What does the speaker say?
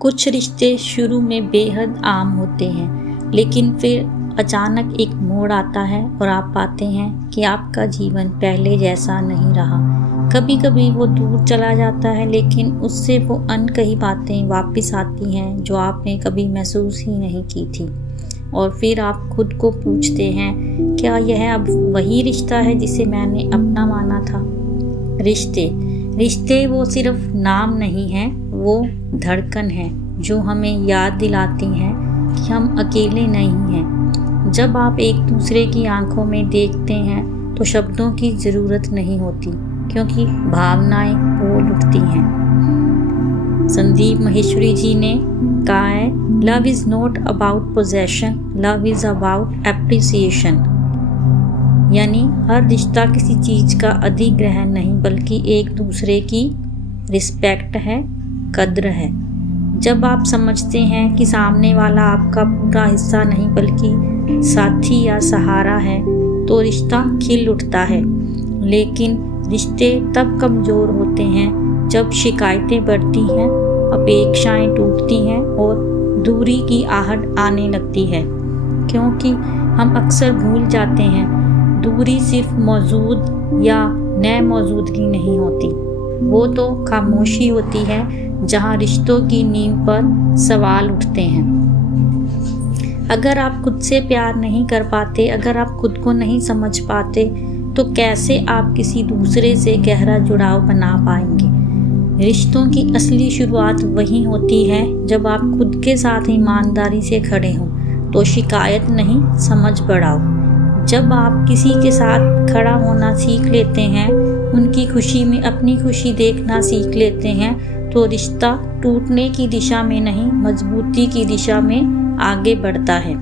कुछ रिश्ते शुरू में बेहद आम होते हैं, लेकिन फिर अचानक एक मोड़ आता है और आप पाते हैं कि आपका जीवन पहले जैसा नहीं रहा। कभी कभी वो दूर चला जाता है, लेकिन उससे वो अनकही बातें वापस आती हैं जो आपने कभी महसूस ही नहीं की थी। और फिर आप खुद को पूछते हैं, क्या यह अब वही रिश्ता है जिसे मैंने अपना माना था? रिश्ते वो सिर्फ नाम नहीं हैं, वो धड़कन है जो हमें याद दिलाती हैं कि हम अकेले नहीं हैं। जब आप एक दूसरे की आंखों में देखते हैं तो शब्दों की ज़रूरत नहीं होती, क्योंकि भावनाएं बोल उठती हैं। संदीप माहेश्वरी जी ने कहा है, love is not about possession, love is about appreciation. यानी हर रिश्ता किसी चीज़ का अधिग्रहण नहीं, बल्कि एक दूसरे की रिस्पेक्ट है, कद्र है। जब आप समझते हैं कि सामने वाला आपका पूरा हिस्सा नहीं बल्कि साथी या सहारा है, तो रिश्ता खिल उठता है। लेकिन रिश्ते तब कमज़ोर होते हैं जब शिकायतें बढ़ती हैं, अपेक्षाएं टूटती हैं और दूरी की आहट आने लगती है। क्योंकि हम अक्सर भूल जाते हैं, दूरी सिर्फ मौजूद या नए मौजूदगी नहीं होती, वो तो खामोशी होती है जहाँ रिश्तों की नींव पर सवाल उठते हैं। अगर आप खुद से प्यार नहीं कर पाते, अगर आप खुद को नहीं समझ पाते, तो कैसे आप किसी दूसरे से गहरा जुड़ाव बना पाएंगे? रिश्तों की असली शुरुआत वहीं होती है जब आप खुद के साथ ईमानदारी से खड़े हों। तो शिकायत नहीं, समझ बढ़ाओ। जब आप किसी के साथ खड़ा होना सीख लेते हैं, उनकी खुशी में अपनी खुशी देखना सीख लेते हैं, तो रिश्ता टूटने की दिशा में नहीं, मजबूती की दिशा में आगे बढ़ता है।